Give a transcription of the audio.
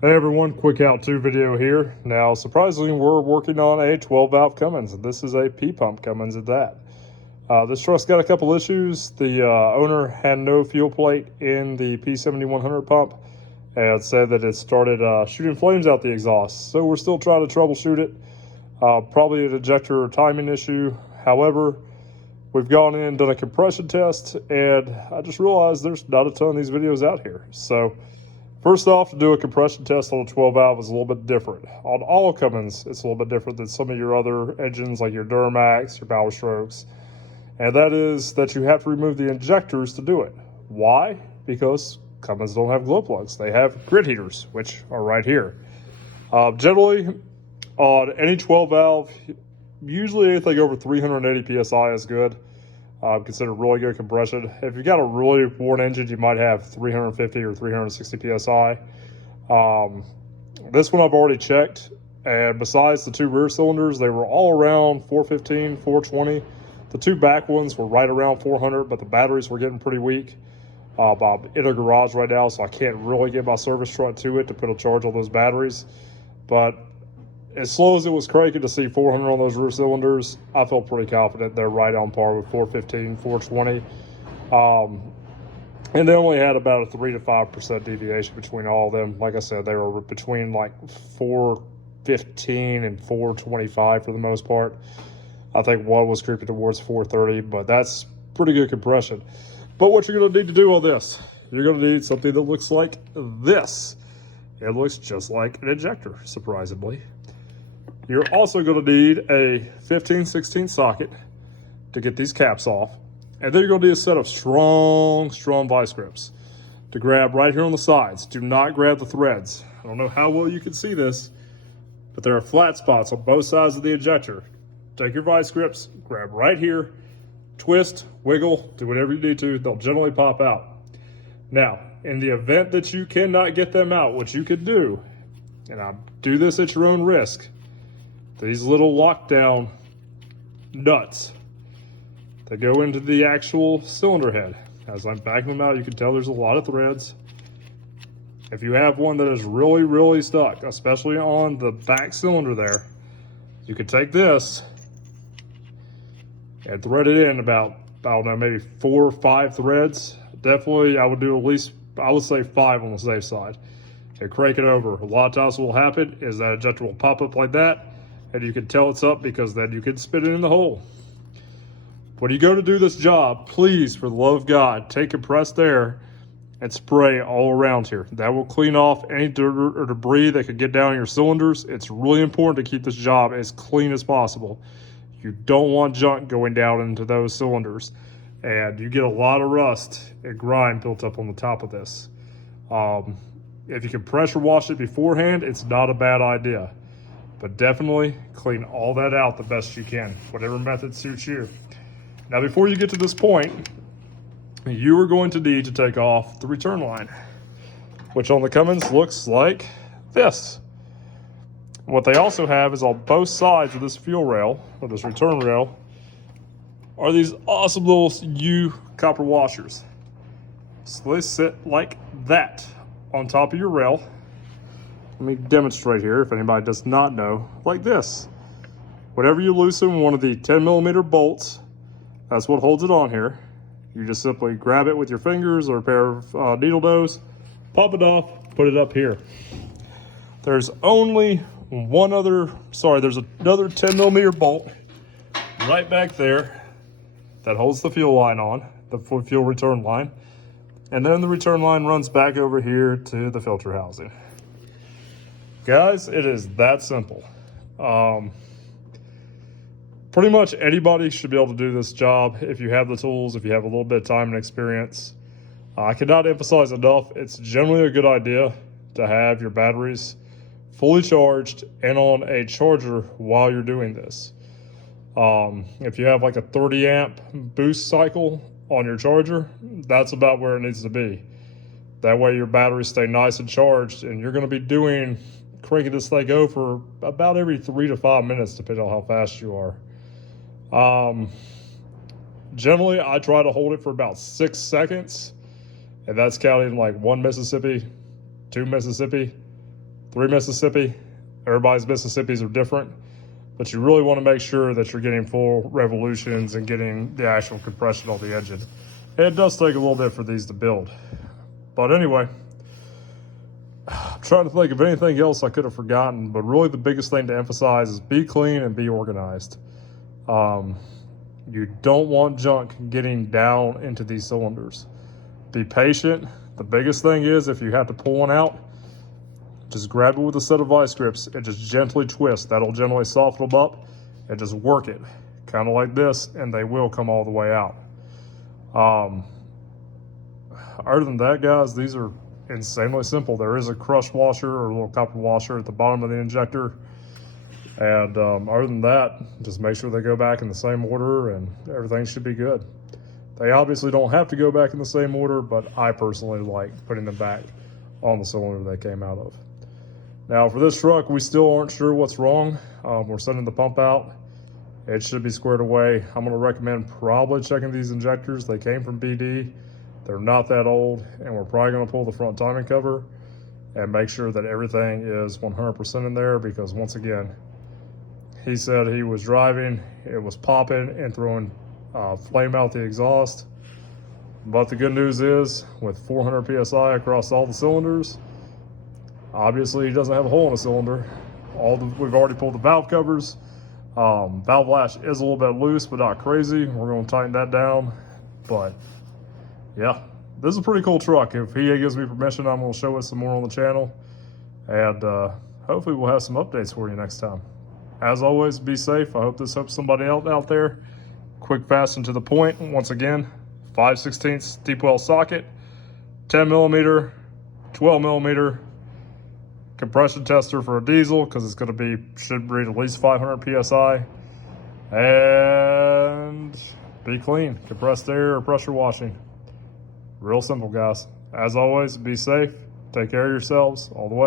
Hey everyone, quick how-to video here. Now, surprisingly, we're working on a 12-valve Cummins. This is a P-pump Cummins at that. This truck's got a couple issues. The owner had no fuel plate in the P7100 pump, and it said that it started shooting flames out the exhaust. So we're still trying to troubleshoot it. Probably an ejector timing issue. However, we've gone in and done a compression test, and I just realized there's not a ton of these videos out here. So first off, to do a compression test on a 12 valve is a little bit different. On all Cummins, it's a little bit different than some of your other engines like your Duramax, your Power Strokes. And that is that you have to remove the injectors to do it. Why? Because Cummins don't have glow plugs. They have grid heaters, which are right here. Generally, on any 12 valve, usually anything over 380 PSI is good. Considered really good compression. If you got a really worn engine, you might have 350 or 360 PSI. This one I've already checked, and besides the two rear cylinders, they were all around 415, 420. The two back ones were right around 400, but the batteries were getting pretty weak. I'm in a garage right now, so I can't really get my service truck to it to put a charge on those batteries. But as slow as it was cranking to see 400 on those rear cylinders, I felt pretty confident they're right on par with 415, 420. And they only had about a 3 to 5% deviation between all of them. Like I said, they were between like 415 and 425 for the most part. I think one was creeping towards 430, but that's pretty good compression. But what you're going to need to do on this, you're going to need something that looks like this. It looks just like an injector, surprisingly. You're also going to need a 15/16 socket to get these caps off. And then you're going to need a set of strong vice grips to grab right here on the sides. Do not grab the threads. I don't know how well you can see this, but there are flat spots on both sides of the injector. Take your vice grips, grab right here, twist, wiggle, do whatever you need to. They'll generally pop out. Now, in the event that you cannot get them out, what you could do, and I do this at your own risk, these little lockdown nuts that go into the actual cylinder head. As I'm backing them out, you can tell there's a lot of threads. If you have one that is really stuck, especially on the back cylinder there, you could take this and thread it in about, I don't know, maybe 4 or 5 threads. Definitely, I would do at least, I would say 5 on the safe side. And crank it over. A lot of times what will happen is that injector will pop up like that, and you can tell it's up because then you can spit it in the hole. When you go to do this job, please, for the love of God, take compressed air and spray all around here. That will clean off any dirt or debris that could get down in your cylinders. It's really important to keep this job as clean as possible. You don't want junk going down into those cylinders, and you get a lot of rust and grime built up on the top of this. If you can pressure wash it beforehand, it's not a bad idea. But definitely clean all that out the best you can, whatever method suits you. Now, before you get to this point, you are going to need to take off the return line, which on the Cummins looks like this. What they also have is on both sides of this fuel rail, or this return rail, are these awesome little U copper washers. So they sit like that on top of your rail. Let me demonstrate here if anybody does not know, like this. Whenever you loosen one of the 10mm bolts, that's what holds it on here. You just simply grab it with your fingers or a pair of needle nose, pop it off, put it up here. There's only one other, there's another 10mm bolt right back there that holds the fuel line on, the fuel return line. And then the return line runs back over here to the filter housing. Guys, it is that simple. Pretty much anybody should be able to do this job if you have the tools, if you have a little bit of time and experience. I cannot emphasize enough, it's generally a good idea to have your batteries fully charged and on a charger while you're doing this. If you have like a 30 amp boost cycle on your charger, that's about where it needs to be. That way your batteries stay nice and charged, and you're going to be cranking this thing over about every 3 to 5 minutes, depending on how fast you are. Generally, I try to hold it for about 6 seconds, and that's counting like 1 Mississippi, 2 Mississippi, 3 Mississippi. Everybody's Mississippis are different, but you really want to make sure that you're getting full revolutions and getting the actual compression on the engine. It does take a little bit for these to build. But anyway, I'm trying to think of anything else I could have forgotten, but really the biggest thing to emphasize is be clean and be organized. You don't want junk getting down into these cylinders. Be patient. The biggest thing is if you have to pull one out, just grab it with a set of vice grips and just gently twist. That'll generally soften them up and just work it. Kind of like this, and they will come all the way out. Other than that, guys, these are insanely simple. There is a crush washer or a little copper washer at the bottom of the injector. And other than that, just make sure they go back in the same order and everything should be good. They obviously don't have to go back in the same order, but I personally like putting them back on the cylinder they came out of. Now for this truck, we still aren't sure what's wrong. We're sending the pump out. It should be squared away. I'm gonna recommend probably checking these injectors. They came from BD. They're not that old, and we're probably gonna pull the front timing cover and make sure that everything is 100% in there, because once again, he said he was driving, it was popping and throwing flame out the exhaust. But the good news is, with 400 PSI across all the cylinders, obviously he doesn't have a hole in a cylinder. We've already pulled the valve covers. Valve latch is a little bit loose, but not crazy. We're gonna tighten that down. But yeah, this is a pretty cool truck. If he gives me permission, I'm gonna show it some more on the channel. And hopefully we'll have some updates for you next time. As always, be safe. I hope this helps somebody out there. Quick, fast, and to the point. Once again, 5/16 deep well socket, 10 millimeter, 12 millimeter compression tester for a diesel, because it's going to should read at least 500 PSI. And be clean, compressed air or pressure washing. Real simple, guys. As always, be safe. Take care of yourselves all the way.